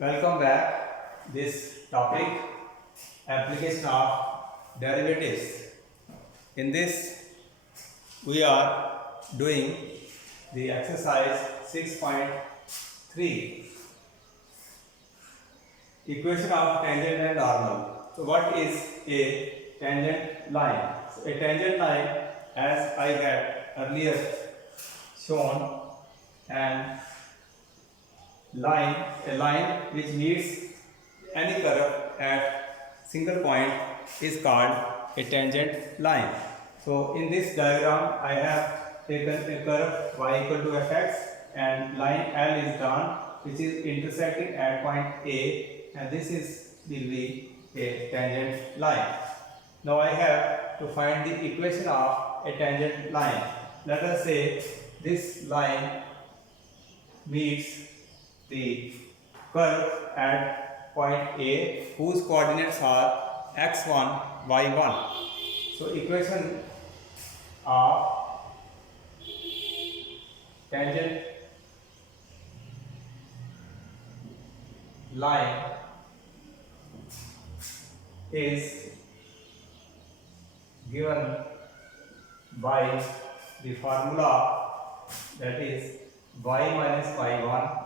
Welcome back. This topic application of derivatives. In this we are doing the exercise 6.3 equation of tangent and normal. So what is a tangent line? So a tangent line, as I had earlier shown, and a line which meets any curve at single point is called a tangent line. So in this diagram I have taken a curve y equal to fx and line L is drawn which is intersecting at point A, and this will be a tangent line. Now I have to find the equation of a tangent line. Let us say this line meets the curve at point A whose coordinates are x1, y1. So equation of tangent line is given by the formula, that is y minus y1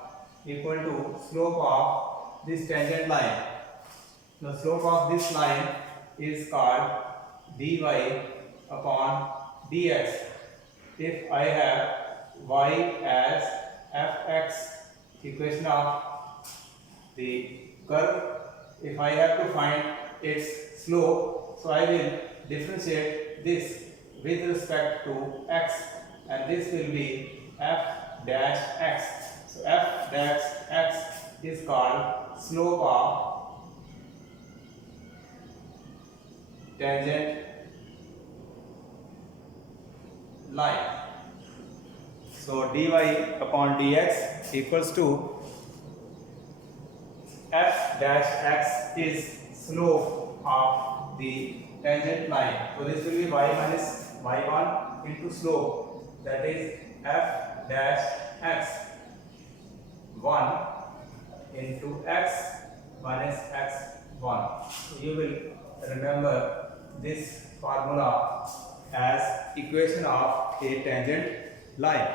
equal to slope of this tangent line. The slope of this line is called dy upon dx. If I have y as fx, equation of the curve, if I have to find its slope, so I will differentiate this with respect to x, and this will be f dash x. So f dash x is called slope of tangent line. So dy upon dx equals to f dash x is slope of the tangent line. So this will be y minus y1 into slope, that is f dash x 1 into x minus x1. So you will remember this formula as equation of a tangent line.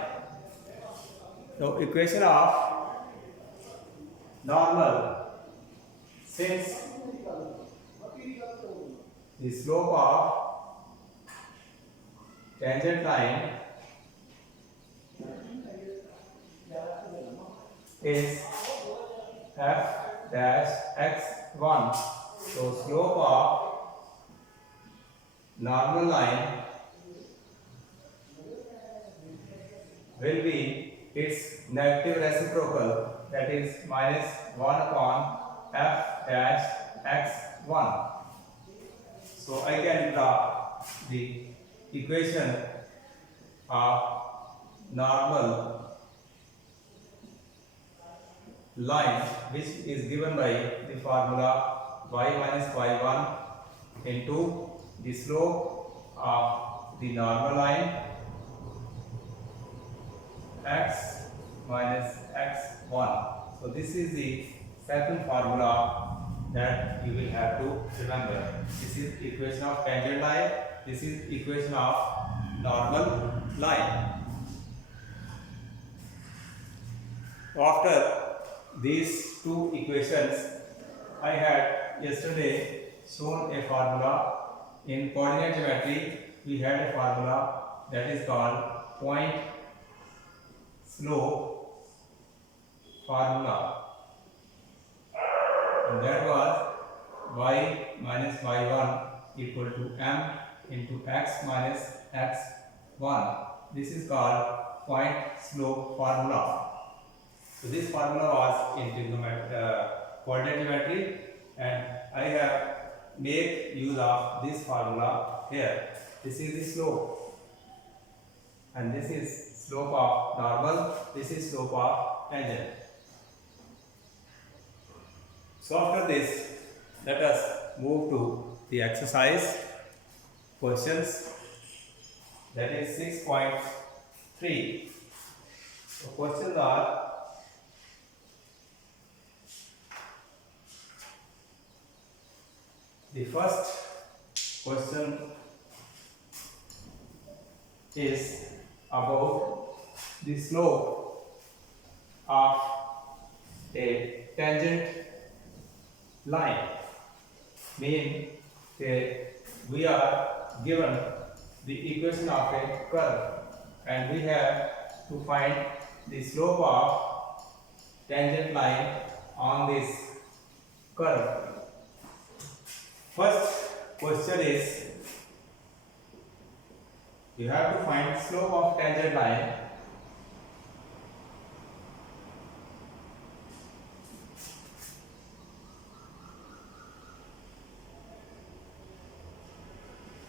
So equation of normal, since the slope of tangent line is f dash x1, so slope of normal line will be its negative reciprocal, that is minus 1 upon f dash x1. So I can draw the equation of normal line, which is given by the formula y minus y1 into the slope of the normal line x minus x1. So this is the second formula that you will have to remember. This is equation of tangent line, this is equation of normal line. After these two equations, I had yesterday shown a formula. In coordinate geometry we had a formula that is called point slope formula, and that was y minus y1 equal to m into x minus x1. This is called point slope formula. So this formula was in coordinate geometry, and I have made use of this formula here. This is the slope, and this is slope of normal, this is slope of tangent. So after this, let us move to the exercise questions, that is 6.3. So questions are: The first question is about the slope of a tangent line. Mean we are given the equation of a curve and we have to find the slope of tangent line on this curve. First question is you have to find slope of tangent line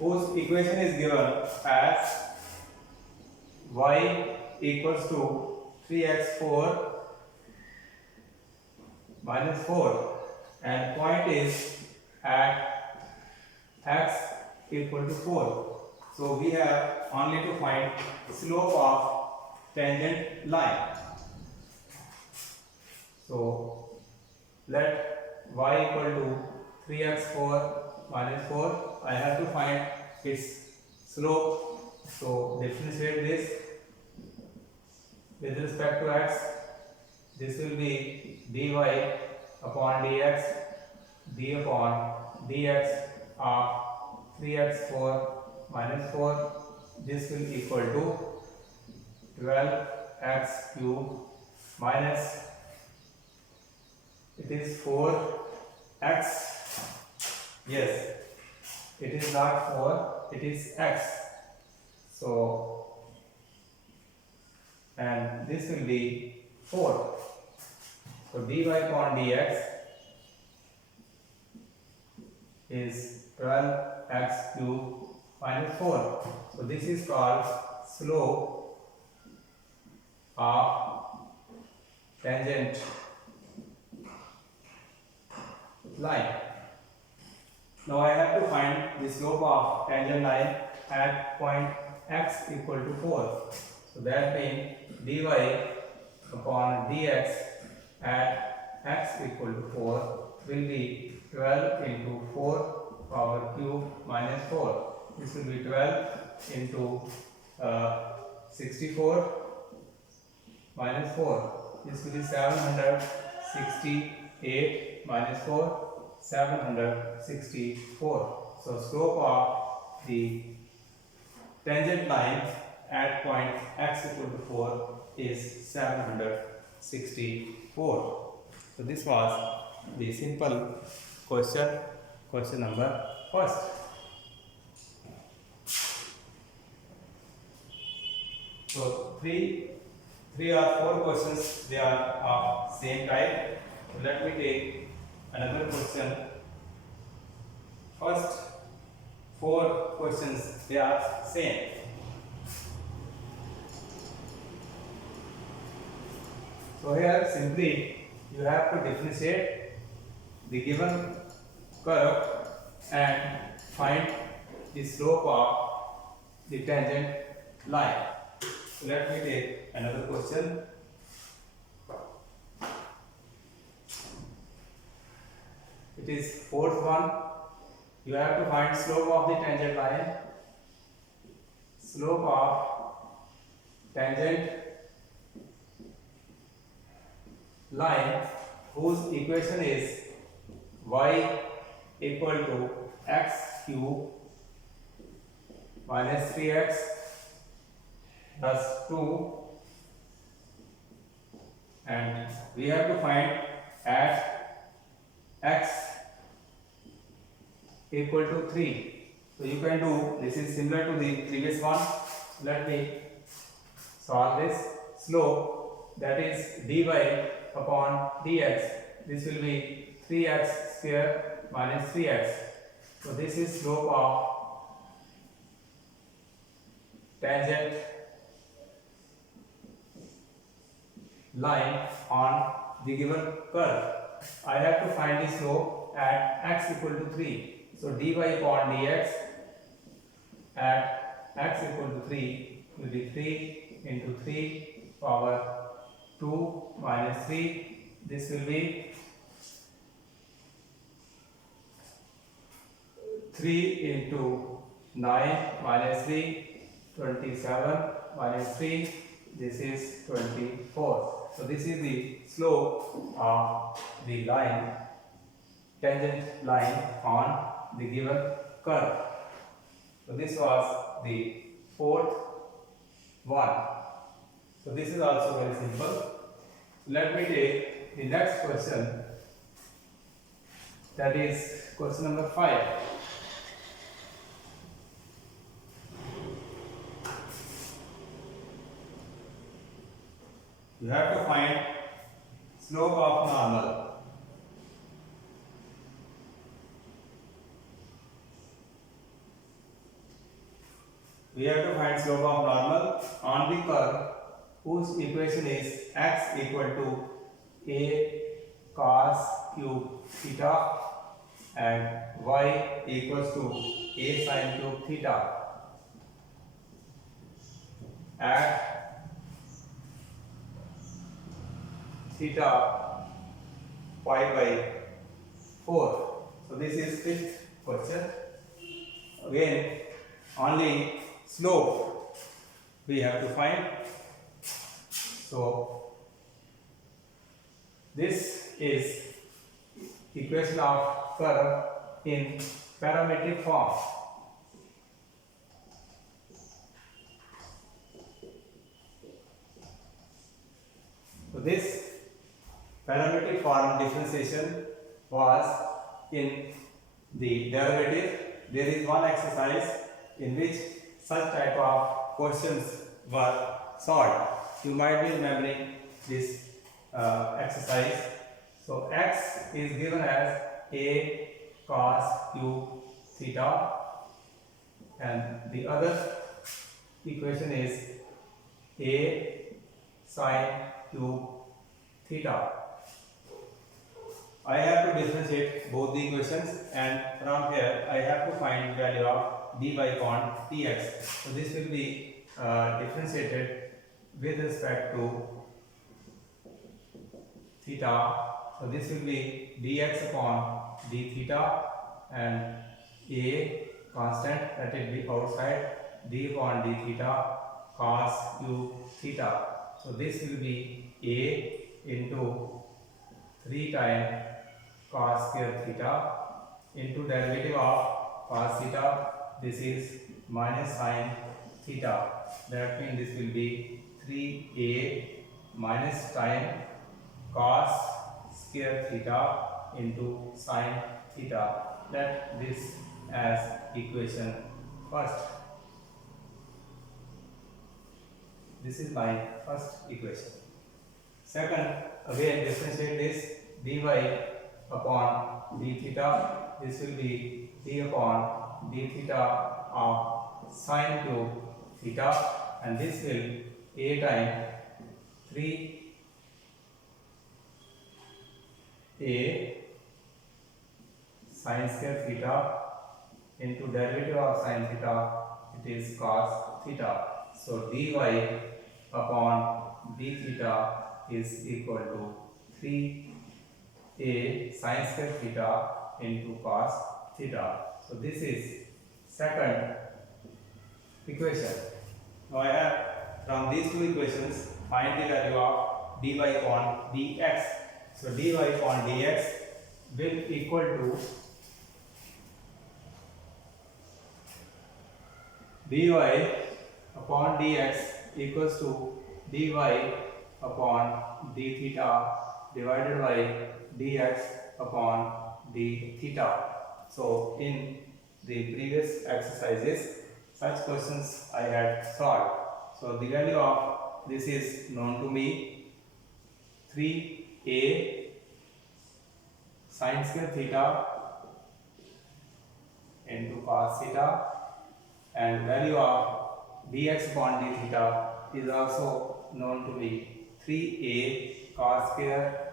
whose equation is given as y equals to 3x4 minus 4 and point is at x equal to 4. So we have only to find slope of tangent line. So let y equal to 3x4 minus 4. I have to find its slope. So differentiate this with respect to x. This will be dy upon dx, d upon dx of 3x4 minus 4. This will equal to 12x cube minus, it is 4x. Yes, it is not 4, it is x. So, and this will be 4. So dy upon dx is 12x cube minus 4. So this is called slope of tangent line. Now I have to find the slope of tangent line at point x equal to 4. So that means dy upon dx at x equal to 4 will be 12 into 4 power cube minus 4. This will be 12 into 64 minus 4. This will be 768 minus 4. 764. So slope of the tangent line at point x equal to 4 is 764. So this was the simple question number first. So three or four questions, they are of same type. So let me take another question. First 4 questions, they are same. So here simply you have to differentiate the given curve and find the slope of the tangent line. So let me take another question. It is fourth one. You have to find slope of the tangent line. Slope of tangent line whose equation is y equal to x cube minus 3x plus 2, and we have to find at x equal to 3. So you can do, this is similar to the previous one. Let me solve this. Slope, that is dy upon dx, this will be 3x square minus 3x. So this is slope of tangent line on the given curve. I have to find the slope at x equal to 3. So dy upon dx at x equal to 3 will be 3 into 3 power 2 minus 3. This will be 3 into 9 minus 3, 27 minus 3, this is 24. So this is the slope of the line, tangent line on the given curve. So this was the fourth one. So this is also very simple. Let me take the next question, that is question number 5. You have to find slope of normal. We have to find slope of normal on the curve whose equation is x equal to a cos cube theta and y equals to a sin cube theta at theta pi by 4. So this is fifth question. Again, only slope we have to find. So this is equation of curve in parametric form. So this parametric form differentiation was in the derivative. There is one exercise in which such type of questions were solved. You might be remembering this exercise. So x is given as a cos cube theta and the other equation is a sin cube theta. I have to differentiate both the equations and from here I have to find the value of dy upon dx. So this will be differentiated with respect to theta. So this will be dx upon d theta and a constant, that will be outside, d upon d theta cos cube theta. So this will be a into 3 times cos square theta into derivative of cos theta, this is minus sin theta. That means this will be 3a minus sin cos square theta into sin theta. Let this as equation first. This is my first equation. Second, again differentiate this dy upon d theta. This will be d upon d theta of sin cube theta and this will a times 3 a sin square theta into derivative of sin theta, it is cos theta. So dy upon d theta is equal to 3a sin square theta into cos theta. So this is second equation. Now I have from these two equations find the value of dy upon dx. So dy upon dx will equal to dy upon dx equals to dy upon d theta divided by dx upon d theta. So in the previous exercises such questions I had solved. So the value of this is known to me, 3a sin square theta into cos theta, and value of dx upon d theta is also known to be 3a cos square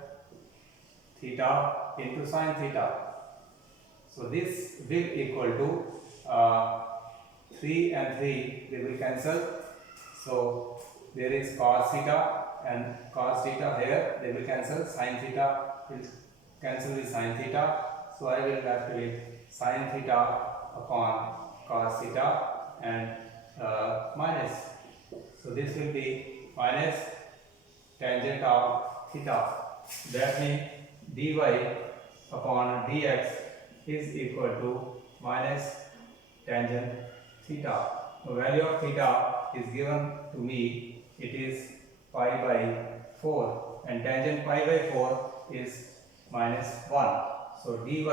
theta into sin theta. So this will equal to 3 and 3, they will cancel. So there is cos theta and cos theta here, they will cancel. Sin theta will cancel with sin theta. So I will left with sin theta upon cos theta and minus. So this will be minus tangent of theta. That means dy upon dx is equal to minus tangent theta. The value of theta is given to me. It is pi by 4 and tangent pi by 4 is minus 1. So dy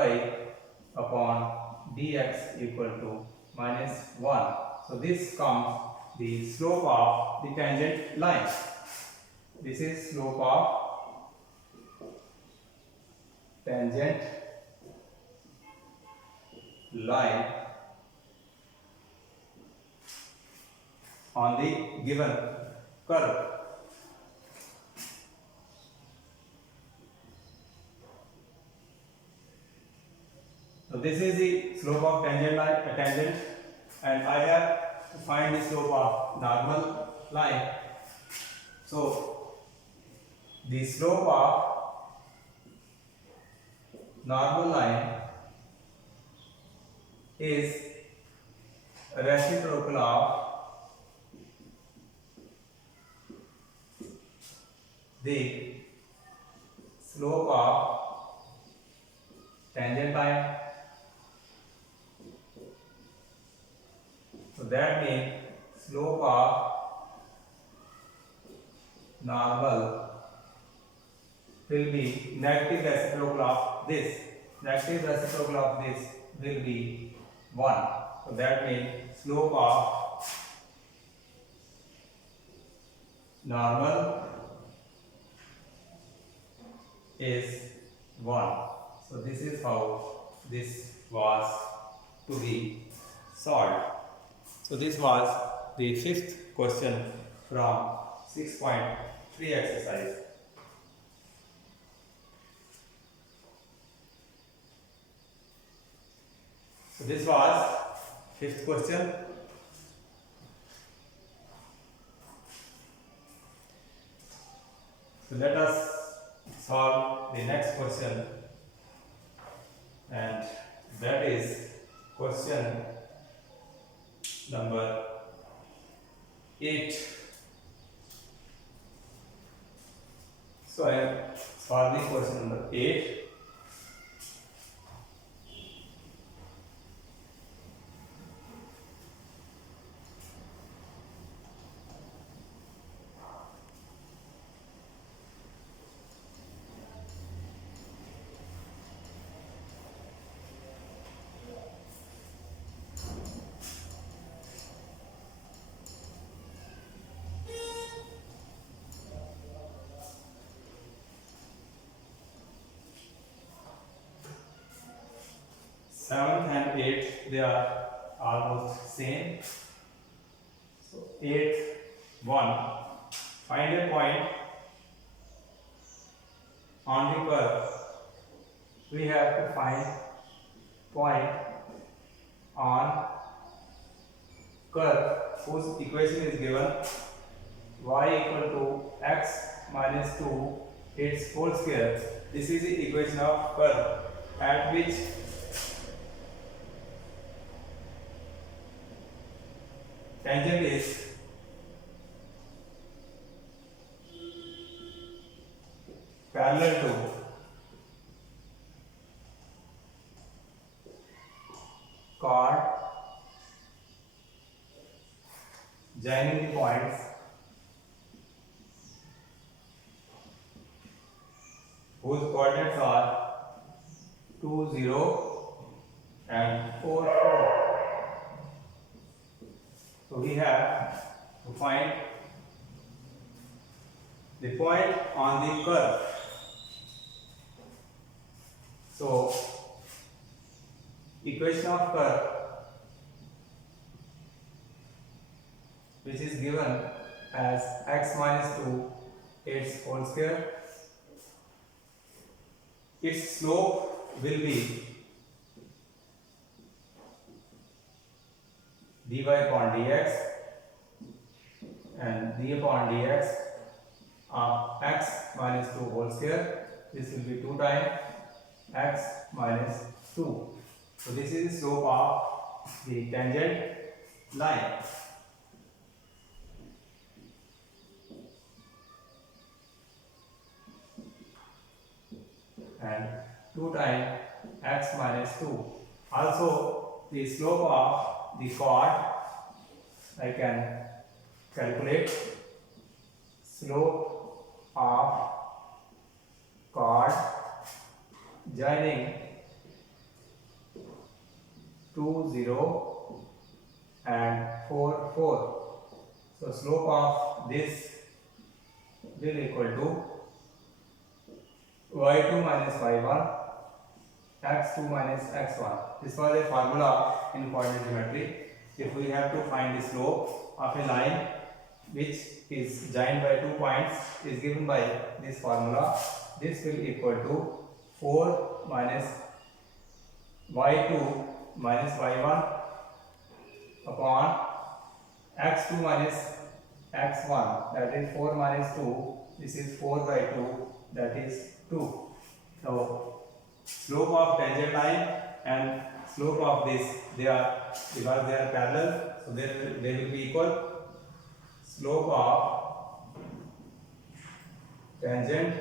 upon dx equal to minus 1. So this comes the slope of the tangent line. This is slope of tangent line on the given curve. So this is the slope of tangent line, and I have to find the slope of normal line. So the slope of normal line is reciprocal of the slope of tangent line. So that means slope of normal will be negative reciprocal of this. Negative reciprocal of this will be 1. So that means slope of normal is 1. So this is how this was to be solved. So this was the 5th question from 6.3 exercise. So this was 5th question. So let us solve the next question, and that is question number 8. So I am solving question number 8. Seventh and eighth, they are almost same. So 8, 1. Find a point on the curve. We have to find point on curve whose equation is given y equal to x minus 2 its whole square. This is the equation of curve at which tangent is parallel to chord joining the points whose coordinates are 2, 0 and 4, 4. So we have to find the point on the curve. So equation of curve, which is given as x minus 2 its whole square, its slope will be dy upon dx, and d upon dx of x minus 2 whole square. This will be 2 times x minus 2. So this is the slope of the tangent line. And 2 times x minus 2. Also, the slope of the chord, I can calculate slope of chord joining 2, 0 and 4, 4. So, slope of this will equal to y2 minus y1 x2 minus x1. This was a formula in coordinate geometry. If we have to find the slope of a line which is joined by 2 points is given by this formula, this will equal to 4 minus y2 minus y1 upon x2 minus x1, that is 4 minus 2, this is 4 by 2, that is 2. So, slope of tangent line and slope of this, they are, because they are parallel, so they will be equal. Slope of tangent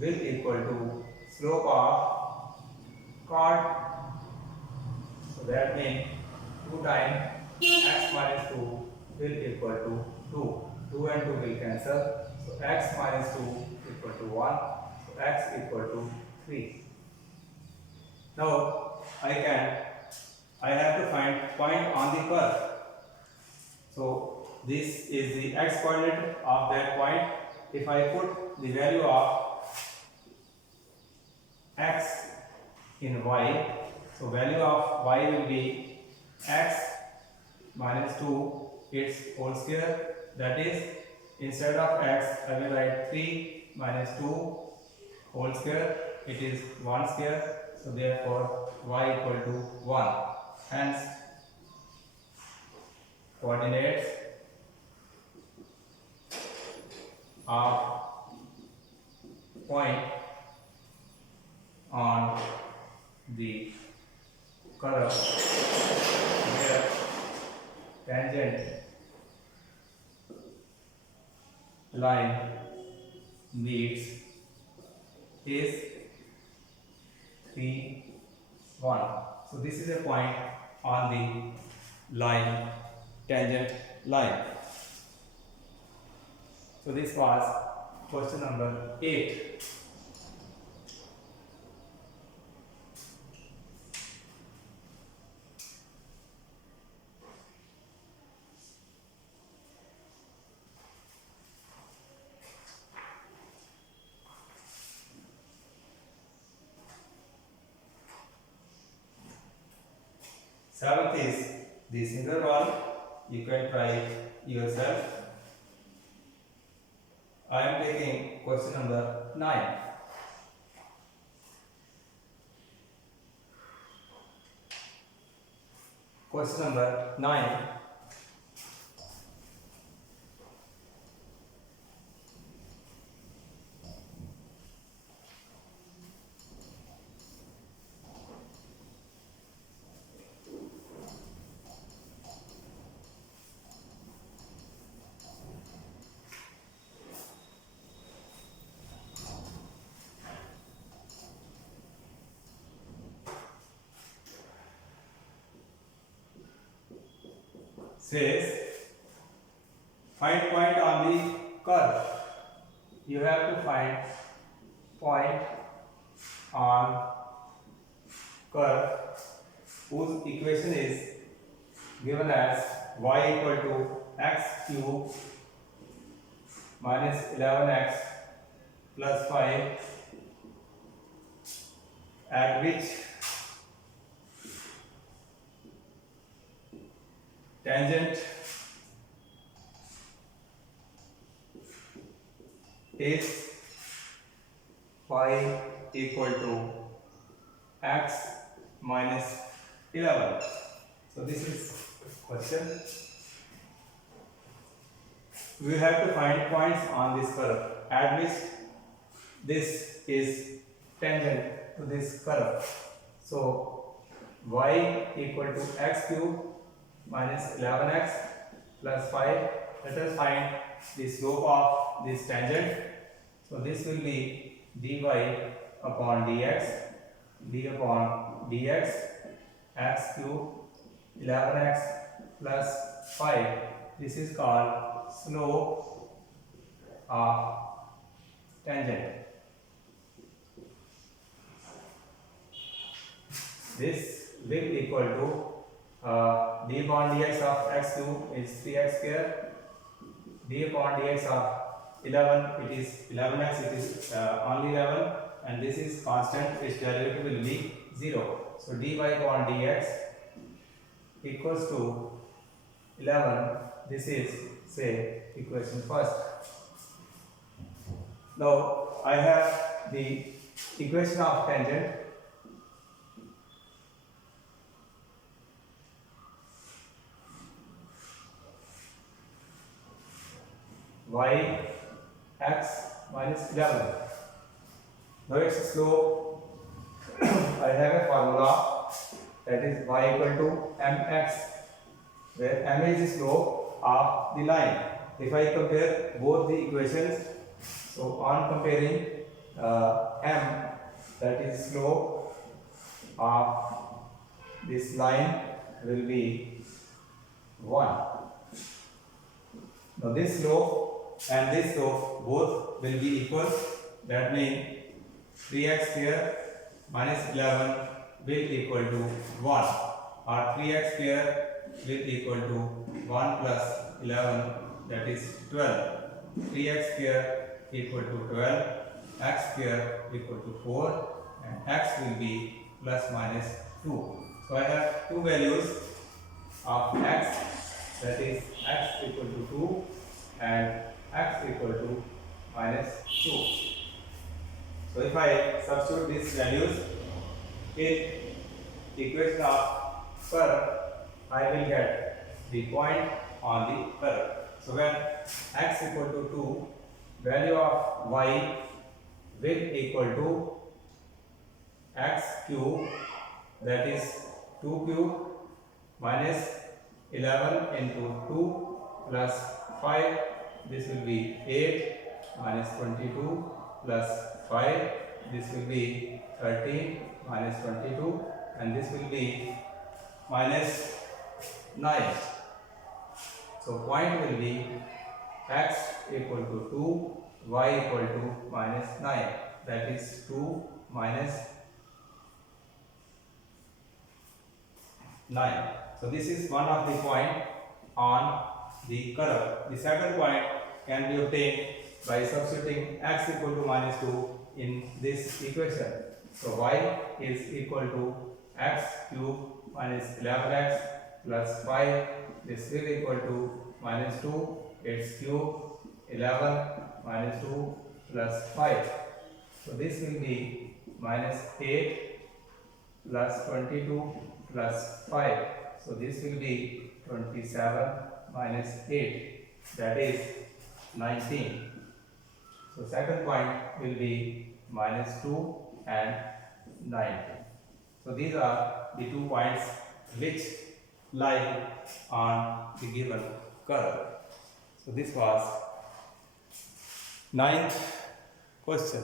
will equal to slope of chord. So that means 2 times x minus 2 will equal to 2. 2 and 2 will cancel. So x minus 2 equal to 1. So x equal to 3. Now I have to find point on the curve. So this is the x coordinate of that point. If I put the value of x in y, so value of y will be x minus 2 its whole square, that is, instead of x I will write 3 minus 2 whole square, it is 1 square, so therefore y equal to 1. Hence coordinates of point on the curve where tangent line meets is 3, 1. So this is a point on the line, tangent line. So this was question number 8. Seventh is the single one. You can try yourself. I am taking question number 9. Question number 9. Says find point on the curve. You have to find point on curve whose equation is given as y equal to x cube minus 11x plus 5, at which tangent is y equal to x minus 11. So this is question. We have to find points on this curve at which this is tangent to this curve. So y equal to x cube minus 11x plus 5. Let us find the slope of this tangent. So this will be dy upon dx, d upon dx, x cube 11x plus 5. This is called slope of tangent. This will equal to d upon dx of x cube is 3x square, d upon dx of 11, it is 11x, it is only 11, and this is constant, its derivative will be 0. So dy upon dx equals to 11. This is, say, equation first. Now I have the equation of tangent. Y x minus 11. Now its slope, I have a formula, that is y equal to mx, where m is the slope of the line. If I compare both the equations, so on comparing m, that is slope of this line will be 1. Now this slope and this slope both will be equal. That means 3x square minus 11 will equal to 1, or 3x square will equal to 1 plus 11, that is 12. 3x square equal to 12, x square equal to 4, and x will be plus minus 2. So I have two values of x, that is x equal to 2 and x equal to minus 2. So if I substitute these values in equation of curve, I will get the point on the curve. So when x equal to 2, value of y will equal to x cube, that is 2 cube minus 11 into 2 plus 5, this will be 8 minus 22 plus 5, this will be 13 minus 22, and this will be minus 9. So point will be x equal to 2, y equal to minus 9, that is 2 minus 9. So this is one of the point on the curve. The second point can be obtained by substituting x equal to minus 2 in this equation. So y is equal to x cube minus 11x plus 5. This will equal to minus 2, its cube, 11 minus 2 plus 5. So this will be minus 8 plus 22 plus 5. So this will be 27 minus 8, that is 19. So second point will be minus 2 and 19. So these are the 2 points which lie on the given curve. So this was 9th question.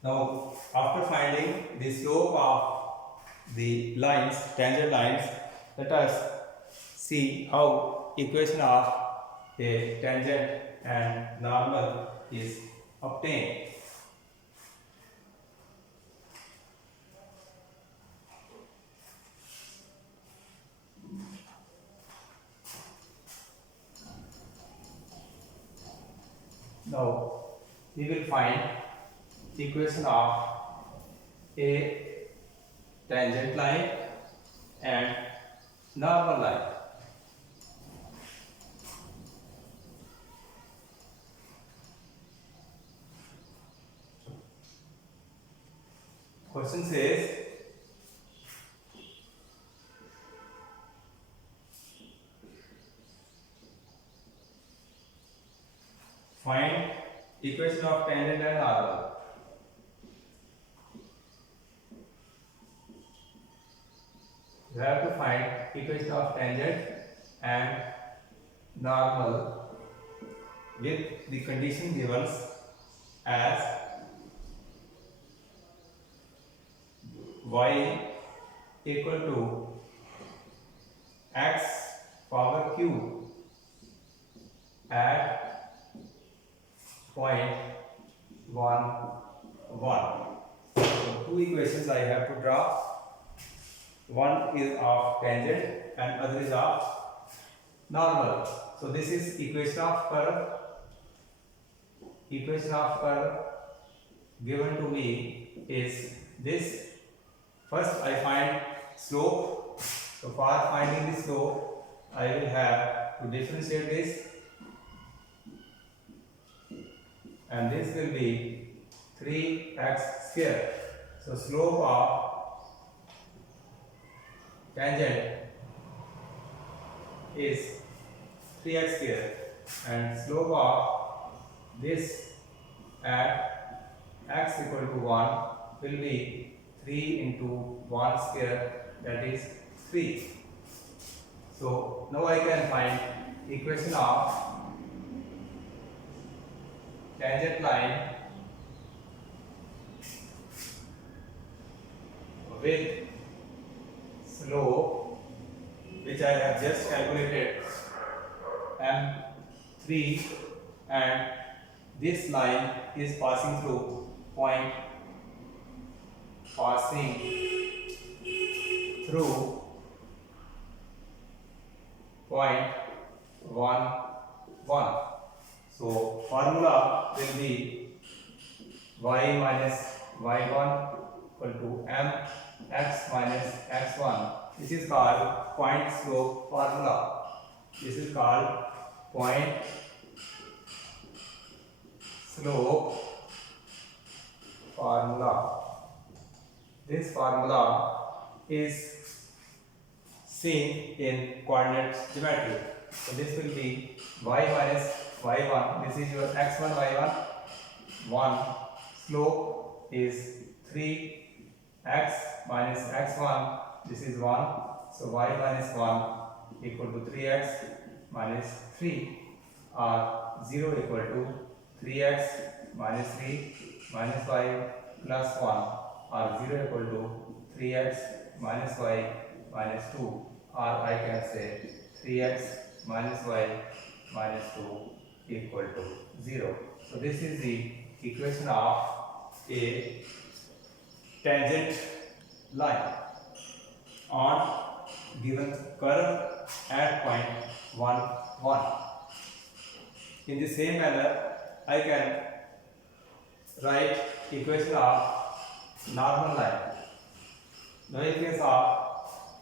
Now, after finding the slope of the lines, tangent lines, let us see how equation of a tangent and normal is obtained. Now, we will find equation of a tangent line and normal line. Question says, find equation of tangent and normal. You have to find equation of tangent and normal with the condition given as y equal to x power q at point 1 1. So two equations I have to draw. One is of tangent and other is of normal. So this is equation of curve. Equation of curve given to me is this. First I find slope. So for finding the slope, I will have to differentiate this, and this will be 3x square. So slope of tangent is 3x square, and slope of this at x equal to 1 will be 3 into 1 square, that is 3. So now I can find equation of tangent line with slope, which I have just calculated, m3, and this line is passing through point point 1 1. So formula will be y minus y1 equal to m x minus x1. This is called point slope formula. This is called point slope formula. This formula is seen in coordinate geometry. So this will be y minus y1. This is your x1 y1 1. Slope is 3x minus x1. This is 1. So y minus 1 equal to 3x minus 3, or 0 equal to 3x minus 3 minus y plus 1, or 0 equal to 3x minus y minus 2, or I can say 3x minus y minus 2 equal to 0. So this is the equation of a tangent line on given curve at point 1 1. In the same manner, I can write equation of normal line. Now in case of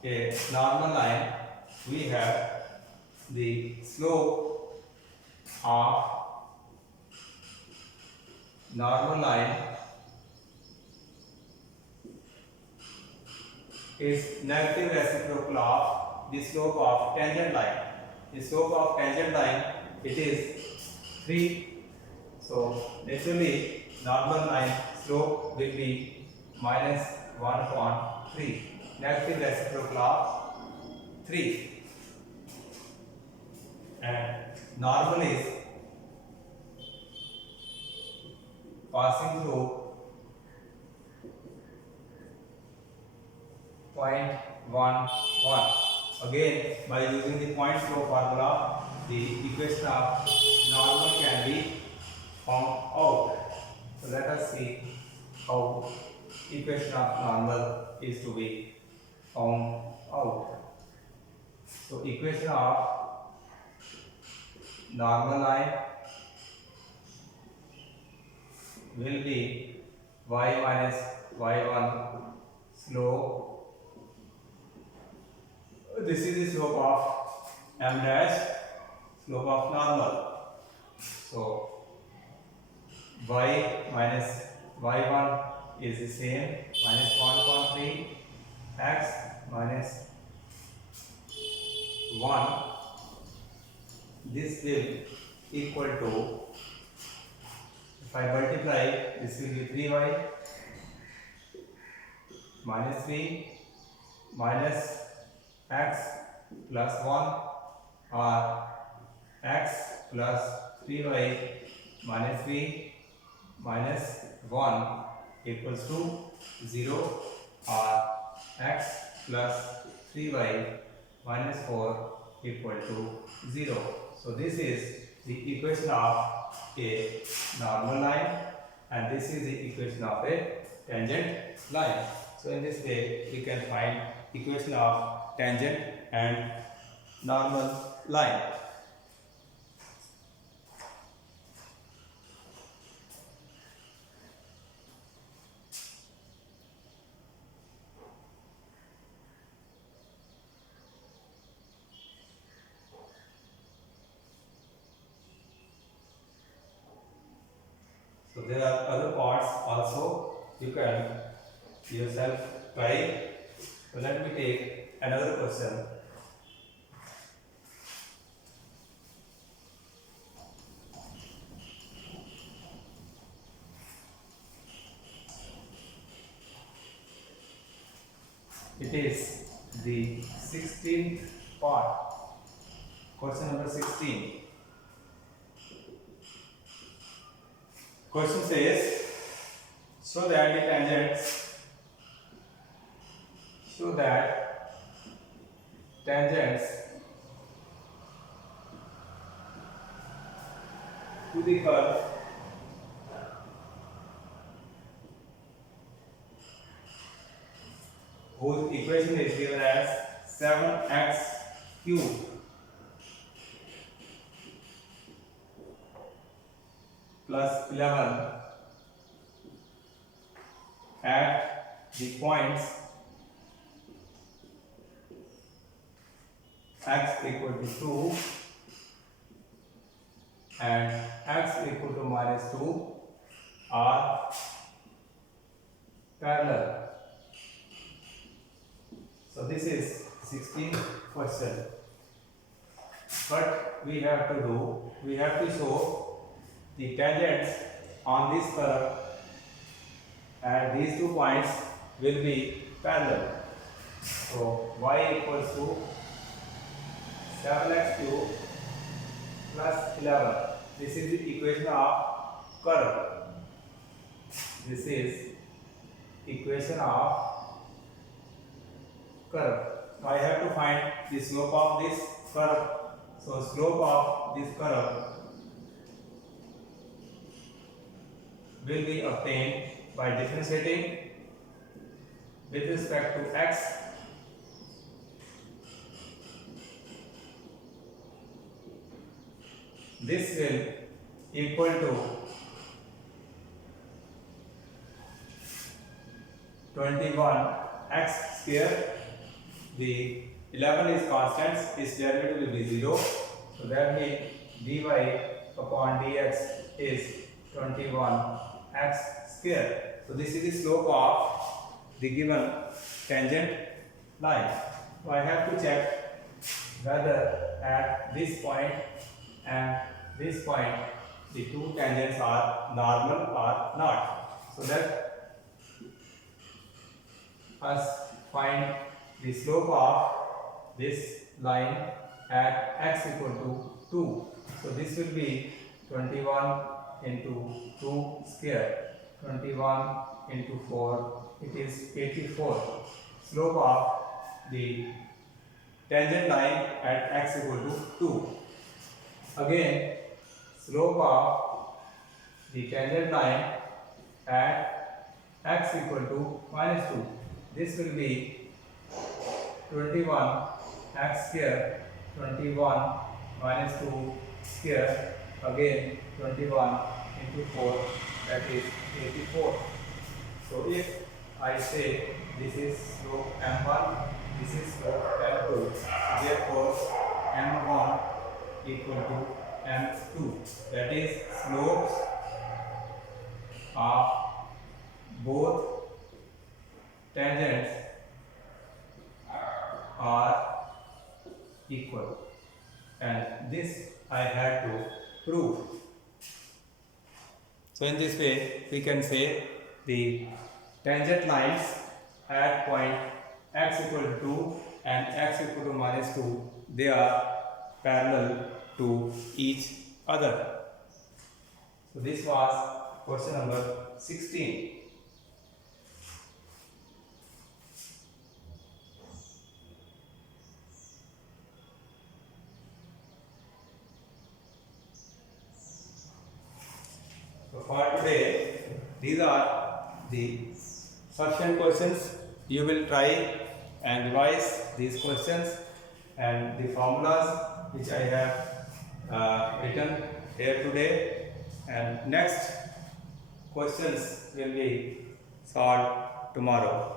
a normal line, we have the slope of normal line is negative reciprocal of the slope of tangent line. The slope of tangent line, it is 3. So naturally normal line slope will be minus 1 upon 3. Negative reciprocal of 3. And normal is passing through point 1 1. Again, by using the point slope formula, the equation of normal can be found out. So let us see how equation of normal is to be found out. So equation of normal line will be y minus y1 slope. This is the slope of m dash, slope of normal. So y minus y1 is the same, minus 1 upon 3, x minus 1. This will equal to If I multiply, this will be 3y minus 3 minus x plus 1 or x plus 3y minus 3 minus 1 equals to 0 or x plus 3y minus 4 equal to 0. So this is the equation of a normal line and this is the equation of a tangent line. So in this way we can find equation of tangent and normal line. So there are other parts also you can yourself try. So let me take another question. It is the 16th part, question number 16. Question says, show that the tangents to the curve whose equation is given as 7x cubed plus 11 at the points x equal to 2 and x equal to minus 2 are parallel. So this is 16th question. What we have to do, we have to show the tangents on this curve and these 2 points will be parallel. So y equals to 7x cubed plus 11. This is the equation of curve. This is equation of curve. Now I have to find the slope of this curve. So slope of this curve will be obtained by differentiating with respect to x. This will equal to 21x square. The 11 is constant, its derivative will be 0. So that means dy upon dx is 21x square. So this is the slope of the given tangent line. So I have to check whether at this point and this point the 2 tangents are normal or not. So let us find the slope of this line at x equal to 2. So this will be 21 into 2 square. 21 into 4, it is 84. Slope of the tangent line at x equal to 2. Again, slope of the tangent line at x equal to minus 2. This will be 21 x square, 21 minus 2 square, again 21 into 4, that is 84. So if I say this is slope m1, this is slope m2, therefore m1 equal to m2, that is slopes of both tangents are equal, and this I had to prove. So in this way we can say the tangent lines at point x equal to 2 and x equal to minus 2, they are parallel to each other. So this was question number 16. So for today, these are the sufficient questions. You will try and revise these questions and the formulas which I have written here today, and next questions will be solved tomorrow.